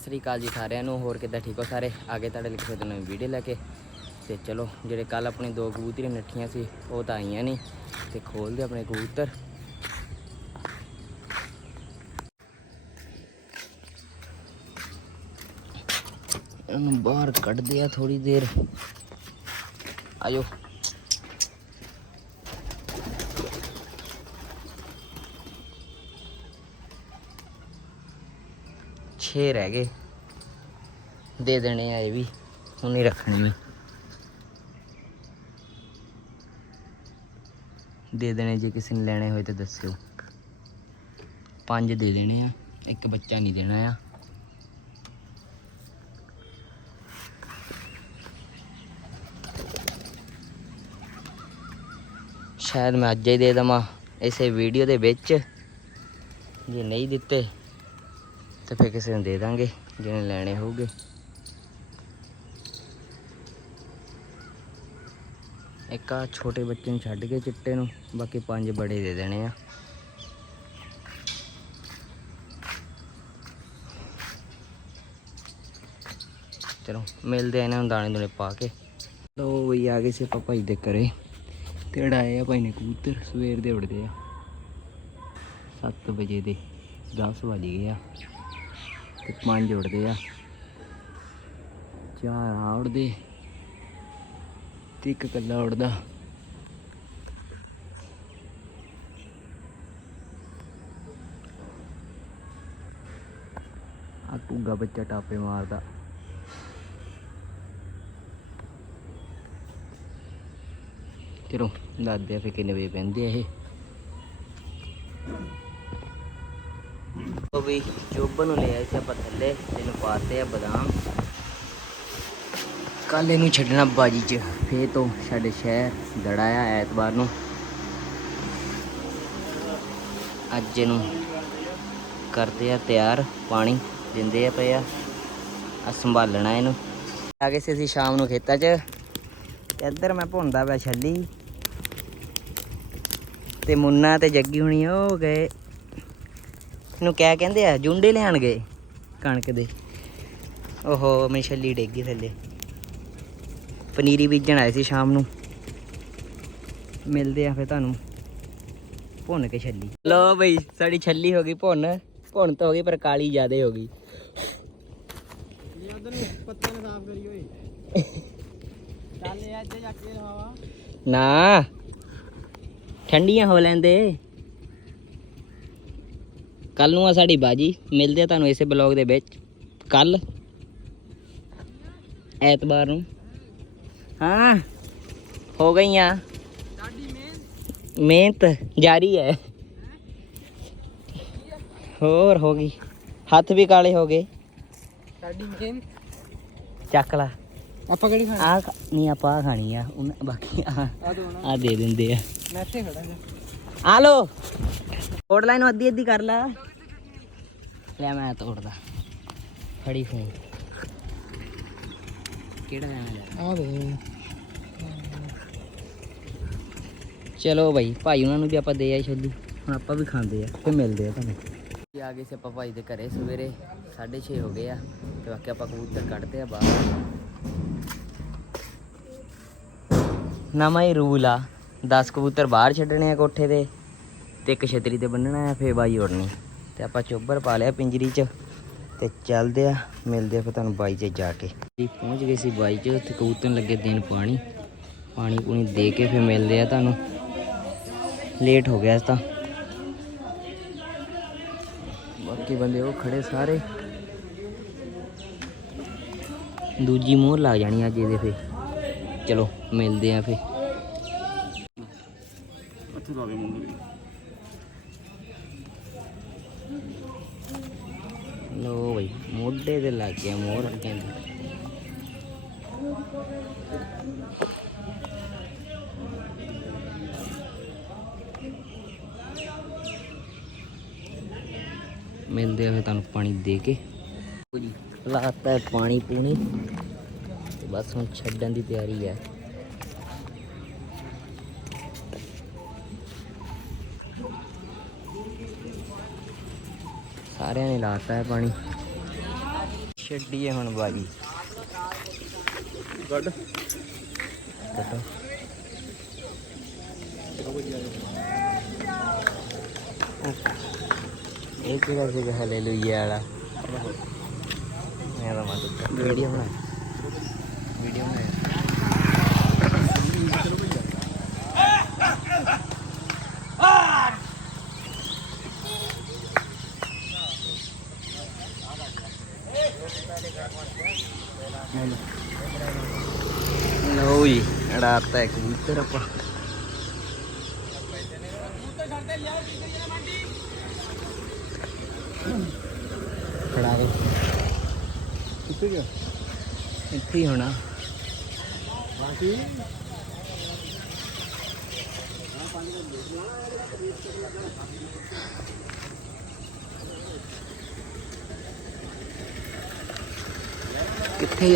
ਸਤਿ ਸ੍ਰੀ ਅਕਾਲ ਜੀ ਸਾਰਿਆਂ ਨੂੰ, ਹੋਰ ਕਿੱਦਾਂ ਠੀਕ ਹੋ ਸਾਰੇ? ਆਗੇ ਤੁਹਾਡੇ ਲਈ ਫਿਰ ਨਵੀਂ ਵੀਡੀਓ ਲੈ ਕੇ। ਤੇ ਚਲੋ, ਜਿਹੜੇ ਕੱਲ ਆਪਣੇ ਦੋ ਕਬੂਤਰ ਨੱਠੀਆਂ ਸੀ, ਉਹ ਤਾਂ ਆਈਆਂ ਨਹੀਂ। ਤੇ ਖੋਲਦੇ ਆਪਣੇ ਕਬੂਤਰ। ਇਹਨੂੰ ਬਾਹਰ ਕੱਢਦੇ ਆ ਥੋੜੀ ਦੇਰ। ਆਇਓ 6 ਰਹਿ ਗਏ। ਦੇ ਦੇਣੇ ਆ ਇਹ ਵੀ, ਹੁਣ ਨਹੀਂ ਰੱਖਣੇ ਮੈਂ ਦੇ ਦੇਣੇ ਜੇ ਕਿਸੇ ਨੇ ਲੈਣੇ ਹੋਏ ਤੇ ਦੱਸਿਓ। ਪੰਜ ਦੇ ਦੇਣੇ ਆ, ਇੱਕ ਬੱਚਾ ਨਹੀਂ ਦੇਣਾ ਆ। ਸ਼ਾਇਦ ਮੈਂ ਅੱਜ ਹੀ ਦੇ ਦਵਾਂ, ਇਸੇ ਵੀਡੀਓ ਦੇ ਵਿੱਚ। ਜੇ ਨਹੀਂ ਦਿੱਤੇ ਤੇ ਫਿਰ ਕਿਸੇ ਨੂੰ ਦੇ ਦਾਂਗੇ, ਜਿਹਨੇ ਲੈਣੇ ਹੋਊਗੇ। ਇੱਕ ਆ ਛੋਟੇ ਬੱਚੇ ਨੂੰ ਛੱਡ ਕੇ ਚਿੱਟੇ ਨੂੰ, ਬਾਕੀ ਪੰਜ ਬੜੇ ਦੇ ਦੇਣੇ ਆ। ਚਲੋ, ਮਿਲਦੇ ਆ ਇਹਨਾਂ ਨੂੰ ਦਾਣੇ ਦੁਣੇ ਪਾ ਕੇ। ਲੋ ਬਈ, ਆ ਗਏ ਸੀ ਆਪਾਂ ਭਾਈ ਦੇ ਘਰੇ। ਤੇ ਉਡਾਏ ਆ ਭਾਈ ਨੇ ਕਬੂਤਰ, ਸਵੇਰ ਦੇ ਉੜਦੇ ਆ। 7 ਵਜੇ ਦੇ 10 ਵਜ ਗਏ ਆ। ਤੇ ਪੰਜ ਉੜਦੇ ਆ। ਚਾਰ ਆ ਉੜਦੇ ਤੇ ਇੱਕ ਕੱਲਾ ਉੜਦਾ ਆ ਕੁੱਗਾ ਬੱਚਾ ਟਾਪੇ ਮਾਰਦਾ। ਚਲੋ, ਦੱਸਦੇ ਆ ਫਿਰ ਕਿੰਨੇ ਵਜੇ ਪੈਂਦੇ ਆ ਇਹ। ਵੀ ਚੋਬਨ ਨੂੰ ਲੈ ਆਏ ਸੀ ਆਪਾਂ ਥੱਲੇ, ਤੈਨੂੰ ਪਾਤੇ ਆ ਬਦਾਮ। ਕੱਲ ਇਹਨੂੰ ਛੱਡਣਾ ਬਾਜੀ ਚ, ਫੇਰ ਤੋਂ ਸਾਡੇ ਸ਼ਹਿਰ ਦੜਾਇਆ ਐਤਵਾਰ ਨੂੰ। ਅੱਜ ਇਹਨੂੰ ਕਰਦੇ ਆ ਤਿਆਰ, ਪਾਣੀ ਦਿੰਦੇ ਆ ਪਏ ਆ। ਆ ਸੰਭਾਲਣਾ ਇਹਨੂੰ। ਆ ਗਏ ਸੀ ਅਸੀਂ ਸ਼ਾਮ ਨੂੰ ਖੇਤਾਂ 'ਚ। ਤੇ ਇੱਧਰ ਮੈਂ ਭੁੰਦਾ ਪਿਆ ਛੱਲੀ। ਤੇ ਮੁੰਨਾ ਤੇ ਜੱਗੀ ਹੁਣੀ ਉਹ ਗਏ। ਇਹਨੂੰ ਕਿਆ ਕਹਿੰਦੇ ਆ, ਜੁੰਡੇ ਲਿਆਣ ਗਏ ਕਣਕ ਦੇ। ਓਹੋ ਮੇਰੀ ਛੱਲੀ ਡਿੱਗ ਗਈ ਥੱਲੇ। ਪਨੀਰੀ ਬੀਜਣ ਆਏ ਸੀ ਸ਼ਾਮ ਨੂੰ। ਮਿਲਦੇ ਆ ਫਿਰ ਤੁਹਾਨੂੰ। ਭੁੰਨ ਕੇ ਛੱਲੀ। ਲੋ ਬਈ, ਸਾਡੀ ਛੱਲੀ ਹੋ ਗਈ ਭੁੰਨ। ਭੁੰਨ ਤਾਂ ਹੋ ਗਈ, ਪਰ ਕਾਲੀ ਜ਼ਿਆਦੇ ਹੋ ਗਈ। ਇਹ ਉਧਰ ਪੱਤੇ ਨੂੰ ਸਾਫ਼ ਕਰੀ ਓਏ ਚੱਲ ਇਹ ਅੱਜ ਜਾ ਕੇ ਨਾ। ਠੰਡੀਆਂ ਹੋ ਲੈਂਦੇ। ਕੱਲ ਨੂੰ ਆ ਸਾਡੀ ਬਾਜੀ। ਮਿਲਦੇ ਆ ਤੁਹਾਨੂੰ ਇਸੇ ਬਲੌਗ ਦੇ ਵਿੱਚ। ਕੱਲ ਐਤਵਾਰ ਨੂੰ। ਹਾਂ ਹੋ ਗਈਆਂ। ਮਿਹਨਤ ਜਾਰੀ ਹੈ। ਹੋਰ ਹੋ ਗਈ। ਹੱਥ ਵੀ ਕਾਲੇ ਹੋ ਗਏ। ਸਾਡੀ ਮਿਹਨਤ। ਚੱਕ ਲਾ। ਆਪਾਂ ਕਿਹੜੀ ਖਾਣੀ? ਆ ਨਹੀਂ ਆਪਾਂ ਆਹ ਖਾਣੀ ਆ। ਉਹਨਾਂ- ਬਾਕੀ ਆ ਆ ਦੋ ਦਿੰਦੇ ਆ। ਮੈਂ ਇੱਥੇ ਖੜਾ ਜਾ ਆ ਲੋ ਤੋੜ ਲੈ ਇਹਨੂੰ ਅੱਧੀ ਅੱਧੀ ਕਰ ਲੈ। ਲੈ ਮੈਂ ਤੋੜਦਾ ਫੜੀ ਫੋਨ। ਕਿਹੜਾ ਲੈਣਾ ਲੈ ਆ ਦੇ ਚਲੋ ਭਾਈ ਭਾਈ ਉਹਨਾਂ ਨੂੰ ਵੀ ਆਪਾਂ ਦੇ ਆਈ ਛੱਲੀ। ਹੁਣ ਆਪਾਂ ਵੀ ਖਾਂਦੇ ਆ ਤੇ ਮਿਲਦੇ ਆ ਤੁਹਾਨੂੰ। ਜੀ ਆ ਗਏ ਸੀ ਆਪਾਂ ਭਾਈ ਦੇ ਘਰੇ ਸਵੇਰੇ 6:30 ਹੋ ਗਏ ਆ। ਤੇ ਬਾਕੀ ਆਪਾਂ ਕਬੂਤਰ ਕੱਢਦੇ ਆ ਬਾਹਰ। ਨਵਾਂ ਹੀ ਰੂਲ ਆ। 10 ਕਬੂਤਰ ਬਾਹਰ ਛੱਡਣੇ ਆ ਕੋਠੇ ਤੇ ਤੇ ਇੱਕ ਛਤਰੀ ਤੇ ਬੰਨਣਾ ਆ ਫੇਰ ਬਾਈ ਉੜਨੀ। ਤੇ ਆਪਾਂ ਚੋਬਰ ਪਾ ਲਿਆ ਪਿੰਜਰੀ 'ਚ ਤੇ ਚੱਲਦੇ ਆ, ਮਿਲਦੇ ਆ ਫਿਰ ਤੁਹਾਨੂੰ ਬਾਈ 'ਚ ਜਾ ਕੇ। ਜੀ, ਪਹੁੰਚ ਗਏ ਸੀ ਬਾਈ 'ਚ ਤੇ ਕਬੂਤਰ ਲੱਗੇ ਦੇਣ ਪਾਣੀ। ਪਾਣੀ ਪੂਣੀ ਦੇ ਕੇ ਫਿਰ ਮਿਲਦੇ ਆ ਤੁਹਾਨੂੰ। ਲੇਟ ਹੋ ਗਿਆ ਇਸ ਤਾਂ। ਬਾਕੀ ਬੰਦੇ ਉਹ ਖੜੇ ਸਾਰੇ। ਦੂਜੀ ਮੋਹਰ ਲੱਗ ਜਾਣੀ ਅੱਜ ਇਹਦੇ ਫੇ ਚਲੋ, ਮਿਲਦੇ ਆ ਫੇ ਉੱਥੇ ਲਾ ਮੁੰਡੇ ਲੋ ਬਈ ਮੋਢੇ ਤੇ ਲੱਗ ਗਿਆ ਮੋਹਰ ਕਹਿੰਦੇ ਮਿਲਦੇ ਆ ਤੁਹਾਨੂੰ ਪਾਣੀ ਦੇ ਕੇ। ਜੀ ਲਾਤਾ ਪਾਣੀ ਪੂਣੀ। ਬਸ ਹੁਣ ਛੱਡਣ ਦੀ ਤਿਆਰੀ ਹੈ ਸਾਰਿਆਂ ਨੇ ਲਾਤਾ ਹੈ ਪਾਣੀ। ਛੱਡੀਏ ਹੁਣ ਬਾਜੀ। ਗੱਡ ਕੱਟੋ ਇਹ ਕਿਹੜਾ ਸੀਗਾ ਹਾਲੇਲੂਇਆ ਵਾਲਾ? ਮੈਂ ਤਾਂ ਮਤ ਵੀਡੀਓ ਬਣਾ ਵੀਡੀਓ ਬਣਾ ਜੀ ਅੜਾਤਾ ਇੱਕ ਕਬੂਤਰ ਆਪਾਂ ਫੜਾ ਦੋ ਕਿੱਥੇ ਗਿਆ ਇੱਥੇ ਹੀ ਹੋਣਾ ਬਾਕੀ ਕਿੱਥੇ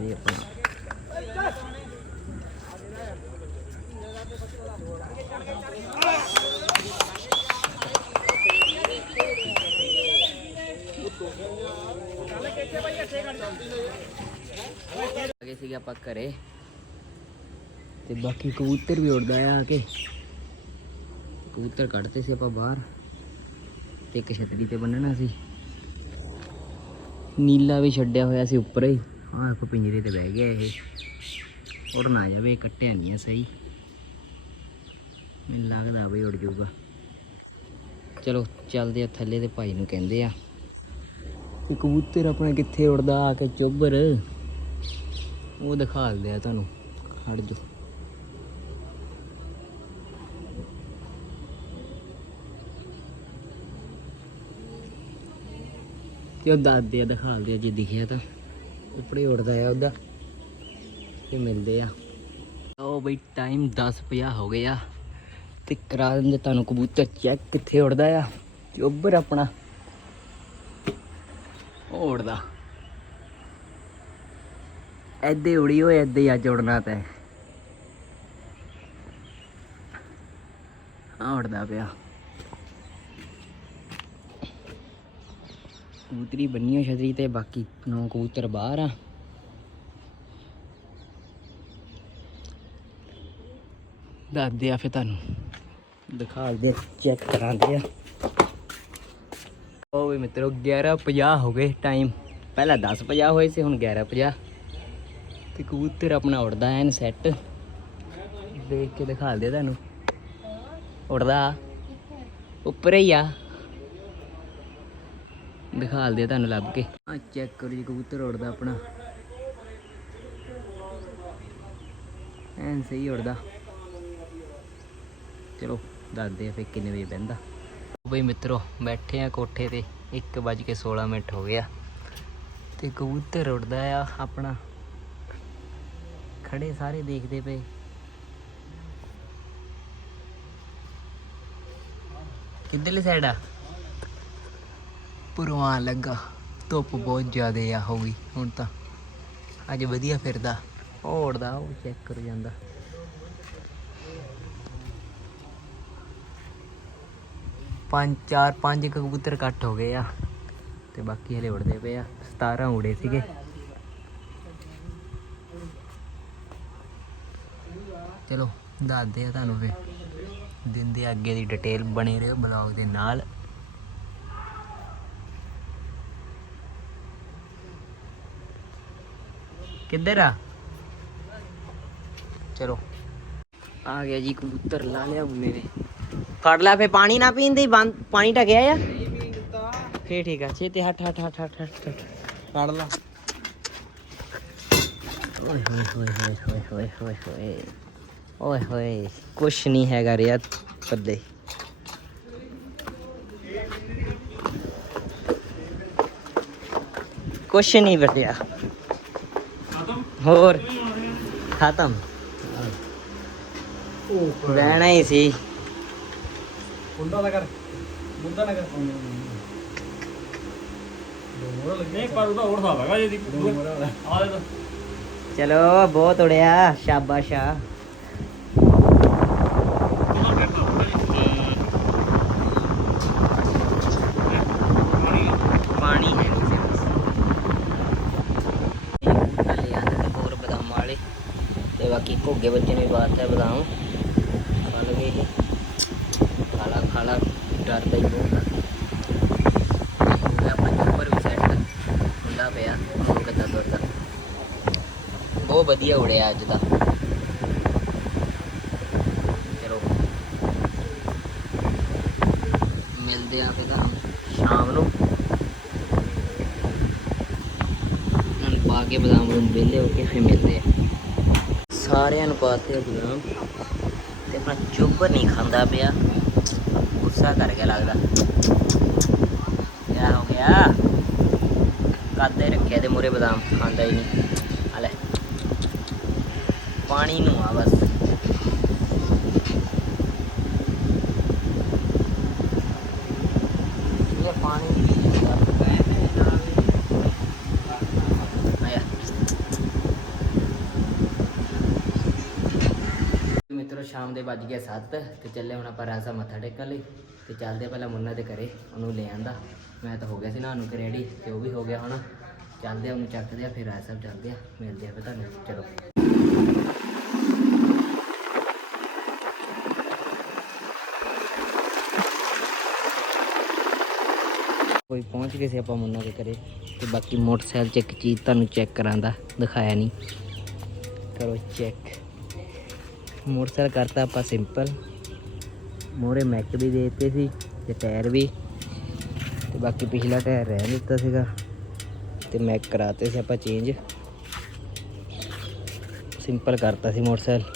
ਜੀ ਆਪਣਾ। ਅਗੇ ਸੀਗੇ ਆਪਾਂ ਘਰੇ। ਤੇ ਬਾਕੀ ਕਬੂਤਰ ਵੀ ਉੜਦਾ ਆ ਆ ਕੇ। ਕਬੂਤਰ ਕੱਢਤੇ ਸੀ ਆਪਾਂ ਬਾਹਰ। ਤੇ ਇੱਕ ਛਤਰੀ ਤੇ ਬੰਨਣਾ ਸੀ। ਨੀਲਾ ਵੀ ਛੱਡਿਆ ਹੋਇਆ ਸੀ ਉੱਪਰ ਹੀ। ਆਹ ਦੇਖੋ ਪਿੰਜਰੇ ਤੇ ਬਹਿ ਗਿਆ ਇਹ। ਉੜ ਨਾ ਜਾਵੇ ਕੱਟਿਆ ਨਹੀਂ ਸਹੀ। ਮੈਨੂੰ ਲੱਗਦਾ ਬਈ ਉੜ ਜਾਊਗਾ। ਚਲੋ ਚੱਲਦੇ ਆ ਥੱਲੇ ਤੇ ਭਾਈ ਨੂੰ ਕਹਿੰਦੇ ਆ। ਕਿ ਕਬੂਤਰ ਆਪਣਾ ਕਿੱਥੇ ਉੜਦਾ ਆ ਕੇ ਚੁੱਭਰ ਉਹ ਦਿਖਾ ਦਿੰਦੇ ਆ ਤੁਹਾਨੂੰ। ਖੜ ਜੋ ਤੇ ਉਹ ਦੱਸਦੇ ਆ ਦਿਖਾਲਦੇ ਆ ਜੇ ਦਿਖਿਆ ਤਾਂ। ਉੱਪਰੇ ਉੜਦਾ ਆ ਉਹਦਾ। ਤੇ ਮਿਲਦੇ ਆ। ਉਹ ਬਈ ਟਾਈਮ 10:50 ਹੋ ਗਏ ਆ। ਤੇ ਕਰਾ ਦਿੰਦੇ ਤੁਹਾਨੂੰ ਕਬੂਤਰ। ਚੈੱਕ ਕਿੱਥੇ ਉੜਦਾ ਆ। ਚੋਬਰ ਆਪਣਾ। ਉਹ ਉੜਦਾ ਐਦੇ ਉੜੀ ਹੋਏ ਐਦੇ ਹੀ ਅੱਜ ਉੜਨਾ ਤਾਂ। ਆ ਉੜਦਾ ਪਿਆ। ਕਬੂਤਰੀ ਬੰਨੀ ਹੋਈ ਛਤਰੀ ਤੇ, ਬਾਕੀ ਨੌ ਕਬੂਤਰ ਬਾਹਰ ਆ। ਦੱਸਦੇ ਆ ਫੇ ਤੁਹਾਨੂੰ। ਦਿਖਾਉਂਦੇ ਚੈੱਕ ਕਰਾਉਂਦੇ ਆ। ਉਹ ਵੀ ਮਿੱਤਰੋ 11:50 ਹੋ ਗਏ ਟਾਈਮ ਪਹਿਲਾਂ 10:50 ਹੋਏ ਸੀ, ਹੁਣ 11:50 ਤੇ ਕਬੂਤਰ ਆਪਣਾ ਉੜਦਾ, ਐਨ ਸੈੱਟ ਦੇਖ ਕੇ ਦਿਖਾਉਂਦੇ ਤੁਹਾਨੂੰ। ਉੜਦਾ। ਉੱਪਰ ਹੀ ਆ। ਦਿਖਾਲਦੇ ਆ ਤੁਹਾਨੂੰ ਲੱਭ ਕੇ। ਆ ਚੈੱਕ ਕਰੋ ਜੀ ਕਬੂਤਰ ਉੜਦਾ ਆਪਣਾ। ਐਨ ਸਹੀ ਉੜਦਾ। ਚਲੋ ਦੱਸਦੇ ਆ ਫੇ ਕਿੰਨੇ ਵਜੇ ਬਹਿੰਦਾ। ਬਈ ਮਿੱਤਰੋ ਬੈਠੇ ਆ ਕੋਠੇ ਤੇ 1:16 ਮਿੰਟ ਹੋ ਗਿਆ। ਤੇ ਕਬੂਤਰ ਉੜਦਾ ਆ ਆਪਣਾ। ਖੜੇ ਸਾਰੇ ਦੇਖਦੇ ਪਏ। ਕਿੱਧਰਲੀ ਸਾਈਡ ਆ? ਪੁਰਵਾਂ ਲੱਗਾ। ਧੁੱਪ ਬਹੁਤ ਜ਼ਿਆਦਾ ਆ ਹੋ ਗਈ, ਹੁਣ ਤਾਂ। ਅੱਜ ਵਧੀਆ ਫਿਰਦਾ। ਉਹ ਉਹ ਚੈੱਕ ਕਰ ਜਾਂਦਾ। ਪੰਜ, ਚਾਰ, ਪੰਜ ਕਬੂਤਰ ਕੱਟ ਹੋ ਗਏ ਆ। ਤੇ ਬਾਕੀ ਹਲੇ ਉੜਦੇ ਪਏ ਆ। 17 ਉੜੇ ਸੀਗੇ। ਚਲੋ, ਦੱਸਦੇ ਆ ਤੁਹਾਨੂੰ ਫੇ ਦਿੰਦੇ ਆ ਅੱਗੇ ਦੀ ਡਿਟੇਲ ਬਣੇ ਰਹੋ ਬਲੌਗ ਦੇ ਨਾਲ। ਕਿੱਧਰ ਆ? ਚਲੋ। ਆ ਗਿਆ ਜੀ ਕਬੂਤਰ, ਲਾ ਲਿਆ ਬੁਨੇ ਨੇ ਫੜ ਲੈ ਫੇ ਪਾਣੀ ਨਾ ਪੀਂਦੇ ਬੰਦ, ਪਾਣੀ ਟਕਿਆ ਆ। ਫੇ ਠੀਕ ਆ, ਛੇਤੀ ਹਟ ਹਟ ਹਟ ਹਟ ਹਟ ਹਟ। ਫੜ ਲਾ। ਓਏ ਹੋਏ ਹੋਏ ਹੋਏ ਹੋਏ ਹੋਏ ਹੋਏ ਹੋਏ। ਓਏ ਹੋਏ, ਕੁਛ ਨਹੀਂ ਹੈਗਾ ਰਿਆ ਪੱਲੇ। ਕੁਛ ਨਹੀਂ ਬਟਿਆ ਹੋਰ? ਖਤਮ। ਉਹ ਰਹਿਣਾ ਹੀ ਸੀ। ਮੁੰਡਾ ਨਾ ਕਰ ਮੁੰਡਾ ਨਾ ਕਰ। ਦੋਮੋਰਾ ਲੱਗੇ। ਨਹੀਂ ਪਰ ਉਹਦਾ ਹੋਰ ਹਿਸਾਬ ਹੈਗਾ ਜੇ ਦੀ ਦੋਮੋਰਾ ਵਾਲਾ ਆ ਦੇ ਚਲੋ ਬਹੁਤ ਉੜਿਆ ਸ਼ਾਬਾਸ਼ ਆ ਬਾਕੀ ਘੋਗੇ ਬੱਚੇ ਨੇ ਬਾਤ ਬਦਾਮ। ਖਾ ਲਗੇ ਇਹ। ਖਾਲਾ ਖਾਲਾ ਡਰਦਾ ਹੀ ਬਹੁਤ ਹੋ ਆਪਣਾ ਉੱਪਰ ਵੀ ਸੈੱਟ ਹੁੰਦਾ ਪਿਆ। ਹੁਣ ਕਿੱਦਾਂ ਤੁਰਦਾ। ਬਹੁਤ ਵਧੀਆ ਉੜਿਆ ਅੱਜ ਦਾ। ਚਲੋ। ਮਿਲਦੇ ਆ ਫਿਰ ਤੁਹਾਨੂੰ ਸ਼ਾਮ ਨੂੰ। ਹੁਣ ਪਾ ਕੇ ਬਦਾਮ ਨੂੰ ਵਿਹਲੇ ਹੋ ਕੇ ਫਿਰ ਮਿਲਦੇ ਆ। ਸਾਰਿਆਂ ਨੂੰ ਪਾਤੇ ਆ। ਤੇ ਆਪਣਾ ਚੁੱਪ ਨਹੀਂ ਖਾਂਦਾ ਪਿਆ। ਗੁੱਸਾ ਕਰ ਗਿਆ ਲੱਗਦਾ। ਕਿਆ ਹੋ ਗਿਆ? ਕਾਦੇ ਰੱਖਿਆ ਤੇ ਮੂਰੇ ਬਦਾਮ, ਖਾਂਦਾ ਹੀ ਨਹੀਂ। ਆ ਪਾਣੀ ਨੂੰ ਆ ਬਸ ਇਹ ਪਾਣੀ ਆਇਆ ਮਿੱਤਰੋ ਸ਼ਾਮ ਦੇ ਵੱਜ ਗਿਆ 7 ਤੇ ਚੱਲੇ ਹੁਣ ਆਪਾਂ ਰਾਸਾ ਮੱਥਾ ਟੇਕਣ ਲਈ ਤੇ ਚੱਲਦੇ ਪਹਿਲਾਂ ਮੁੰਨਾ ਦੇ ਘਰੇ, ਉਹਨੂੰ ਲੈ ਆਂਦਾ। ਮੈਂ ਤਾਂ ਹੋ ਗਿਆ ਸੀ ਨਾ ਉਹਨੂੰ ਰੈਡੀ ਤੇ ਉਹ ਵੀ ਹੋ ਗਿਆ ਹੁਣ। ਚੱਲਦੇ ਆ, ਉਹਨੂੰ ਚੱਕਦੇ ਆ, ਫਿਰ ਰਾਜਾ ਸਾਹਿਬ ਚੱਲਦੇ ਆ। ਮਿਲਦੇ ਆ ਫਿਰ ਤੁਹਾਨੂੰ। ਚਲੋ। ਕੋਈ ਪਹੁੰਚ ਗਏ ਸੀ ਆਪਾਂ ਮੁੰਨਾ ਦੇ ਘਰੇ ਤੇ ਬਾਕੀ ਮੋਟਰਸਾਈਕਲ 'ਚ ਇੱਕ ਚੀਜ਼ ਤੁਹਾਨੂੰ ਚੈੱਕ ਕਰਾਂਦਾ। ਦਿਖਾਇਆ ਨਹੀਂ। ਕਰੋ ਚੈੱਕ ਮੋਟਰਸਾਈਕਲ ਕਰਤਾ ਆਪਾਂ ਸਿੰਪਲ ਮੋਰੇ ਮੈਕ ਵੀ ਦੇ ਦਿੱਤੇ ਸੀ ਤੇ ਟਾਇਰ ਵੀ। ਤੇ ਬਾਕੀ ਪਿਛਲਾ ਟਾਇਰ ਰਹਿ ਦਿੱਤਾ ਸੀਗਾ। ਤੇ ਮੈਕ ਕਰਾਤੇ ਸੀ ਆਪਾਂ ਚੇਂਜ ਸਿੰਪਲ ਕਰਤਾ ਸੀ ਮੋਟਰਸਾਈਕਲ।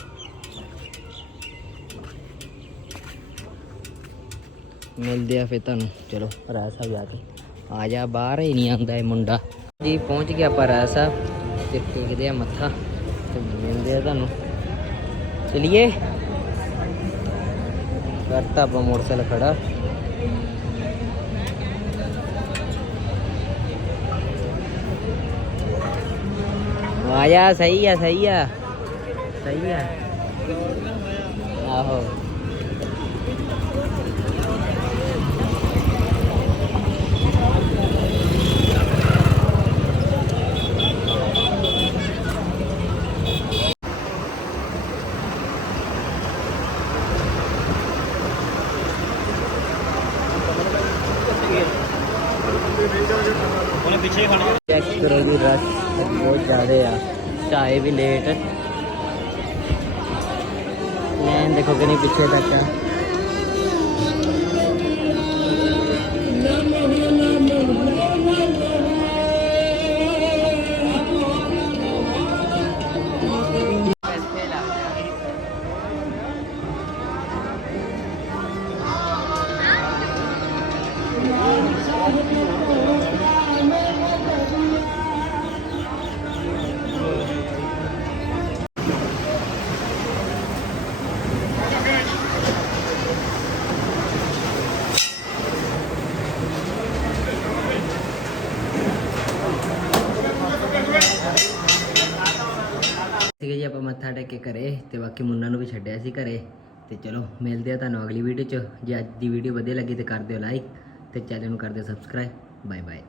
ਮਿਲਦੇ ਆ ਫਿਰ ਤੁਹਾਨੂੰ। ਚਲੋ, ਰਾਜ ਸਾਹਿਬ ਜਾ ਕੇ। ਆ ਜਾ, ਬਾਹਰ ਹੀ ਨਹੀਂ ਆਉਂਦਾ ਇਹ ਮੁੰਡਾ। ਜੀ, ਪਹੁੰਚ ਗਿਆ ਆਪਾਂ ਰਾਜ ਸਾਹਿਬ। ਤੇ ਟੇਕਦੇ ਆ ਮੱਥਾ। ਤੇ ਮਿਲਦੇ ਆ ਤੁਹਾਨੂੰ। ਚਲਿਏ ਕਰਤਾ ਆਪਾਂ ਮੋਟਰਸਾਈਕਲ ਖੜਾ ਆਇਆ ਸਹੀ ਆ ਸਹੀ ਆ ਸਹੀ ਆ ਆਹੋ ਚੈੱਕ ਕਰੋ ਜੀ ਰਸ਼ ਬਹੁਤ ਜ਼ਿਆਦਾ ਆ ਚਾਏ ਵੀ ਲੇਟ ਲੈਣ ਦੇਖੋ ਕਿ ਆਪਾਂ ਮੱਥਾ ਟੇਕ ਕੇ ਘਰੇ ਤੇ ਬਾਕੀ ਮੁੰਨਾ ਨੂੰ ਵੀ ਛੱਡਿਆ ਸੀ ਘਰੇ। ਤੇ ਚਲੋ, ਮਿਲਦੇ ਆ ਤੁਹਾਨੂੰ ਅਗਲੀ ਵੀਡੀਓ 'ਚ। ਜੇ ਅੱਜ ਦੀ ਵੀਡੀਓ ਵਧੀਆ ਲੱਗੀ ਤੇ ਕਰ ਦਿਓ ਲਾਈਕ ਤੇ ਚੈਨਲ ਨੂੰ ਕਰ ਦਿਓ ਸਬਸਕ੍ਰਾਈਬ ਬਾਏ ਬਾਏ